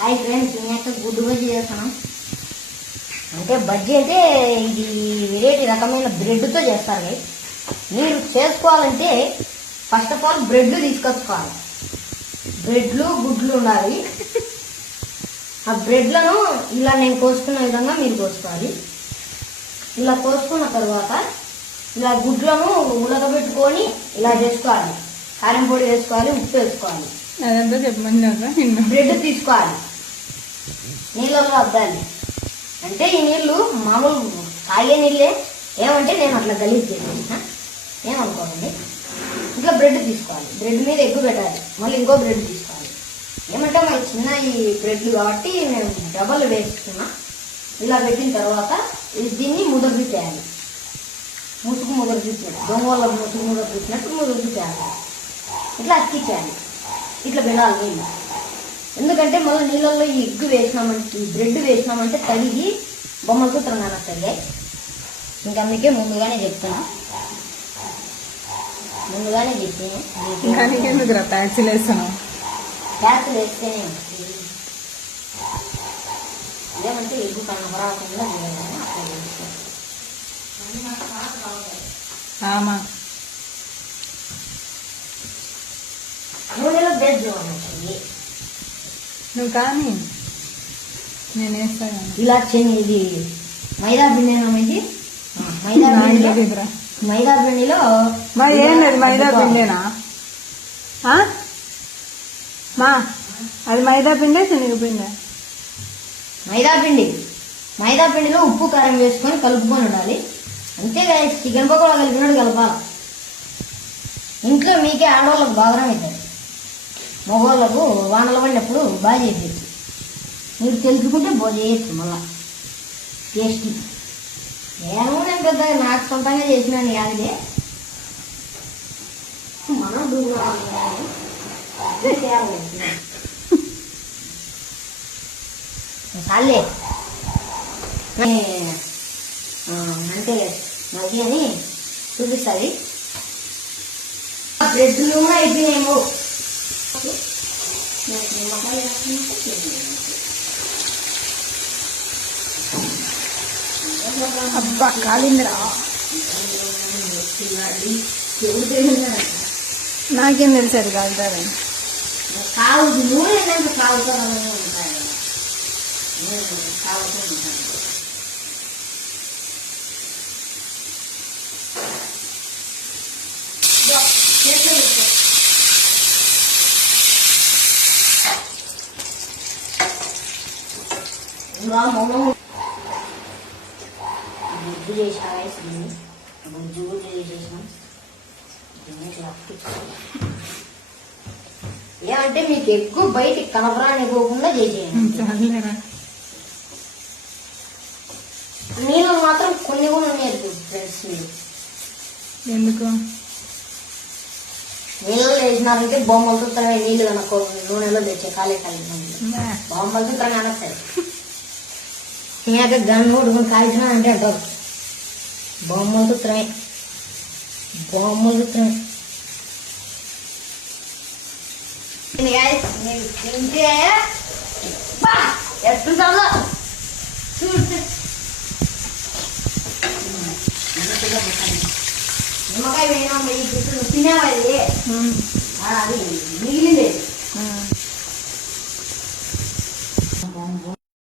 Hi friends, నేనైతే గుడ్డు బజ్జీ చేస్తాను. అంటే బజ్జీ అయితే ఇది వెరైటీ రకమైన బ్రెడ్తో చేస్తారు గైస్. మీరు చేసుకోవాలంటే ఫస్ట్ ఆఫ్ ఆల్ బ్రెడ్ తీసుకొచ్చుకోవాలి. బ్రెడ్లు గుడ్లు ఉండాలి. ఆ బ్రెడ్లను ఇలా నేను కోసుకున్న విధంగా మీరు కోసుకోవాలి. ఇలా కోసుకున్న తర్వాత ఇలా గుడ్లను ఉడకబెట్టుకొని ఇలా చేసుకోవాలి. కారం పొడి వేసుకోవాలి, ఉప్పు వేసుకోవాలి. అదంతా చెప్పమని బ్రెడ్ తీసుకోవాలి, నీళ్ళలో అద్దాలి. అంటే ఈ నీళ్లు మామూలు తాగే నీళ్ళే, ఏమంటే నేను అట్లా గలీజ్ చేసేసిన, ఏమనుకోండి. ఇట్లా బ్రెడ్ తీసుకోవాలి, బ్రెడ్ మీద ఎగ్గు పెట్టాలి, మళ్ళీ ఇంకో బ్రెడ్ తీసుకోవాలి. ఏమంటే మనకి చిన్న ఈ బ్రెడ్లు కాబట్టి నేను డబల్ వేస్తున్నా. ఇలా పెట్టిన తర్వాత దీన్ని ముదర్చిచ్చేయాలి. ముసుగు ముదర్చిచ్చినట్టు, దొంగల ముసుగు ముదర్చిచ్చినట్టు ముదర్చిచ్చేయాలి. ఇట్లా అతికిచ్చేయాలి, ఇట్లా పెట్టాలి నీళ్ళు. ఎందుకంటే మళ్ళీ నీళ్ళల్లో ఈ ఎగ్గు వేసినామంటే, ఈ బ్రెడ్ వేసినామంటే తగిలి బొమ్మలు సూత్రం కానొస్తాయి. ఇంకా అందుకే ముందుగానే చెప్తున్నా, ముందుగానే చెప్పి ప్యాక్సీలు వేస్తాను. ప్యాక్సీలు వేస్తేనే ఏమంటే ఎగ్గు కనబరాకుండా అట్లా చేస్తాను. నూనెలో బ్రెడ్ చూడండి. నువ్వు కానీ నేను వేస్తాను. ఇలా ఇది మైదా పిండి అనేది, మైదా పిండిలో ఏం లేదు, మైదా పిండేనా మా? అది మైదా పిండే శనగపిండి. మైదా పిండిలో ఉప్పు కారం వేసుకొని కలుపుకొని ఉండాలి. అంతే చికెన్ పకోడా కలిపినట్టు కలపాలి. ఇంట్లో మీకే ఆడవాళ్ళకు బాగా అవుతుంది, మగవాళ్ళకు వానలు పడినప్పుడు బాగా చేసేది. మీరు తెలుసుకుంటే బాగా చేయొచ్చు. మళ్ళా టేస్టీ ఏమో నేను పెద్ద నాకు సొంతంగా చేసినాను యాదే. మనం చాలే అంటే మళ్ళీ అని చూపిస్తుంది. బ్రెడ్లు కూడా అయిపోయినాయేమో. అబ్బా కాలిందిరా, నాకేం తెలుసు అది కాలుతారని. కావు నూనె కావుతూ ఉంటాయి, కావుతూ ఉంటాయి. గుజ్జు చేసినా గుజ్జు చేసినాం. ఏమంటే మీకు ఎక్కువ బయటికి కనపరానివ్వకుండా చేసేయండి. నీళ్ళు మాత్రం కొన్ని కూడా ఉన్నాయి ఫ్రెండ్స్. ఎందుకు నీళ్ళలో వేసినారంటే బొమ్మల సూత్రమే నీళ్ళు కనుక్కో. నూనెలో తెచ్చే ఖాళీ బొమ్మల సూత్రం కనొస్తాయి. ఇంకా గన్ను ఉడుకుని కాల్చినా అంటే అంటారు బొమ్మల సూత్రమే, బొమ్మల సూత్రమే. ఎట్లుంటుందో చూస్తే నిమ్మకాయ వేయడం తినేవాడి అది మిగిలింది.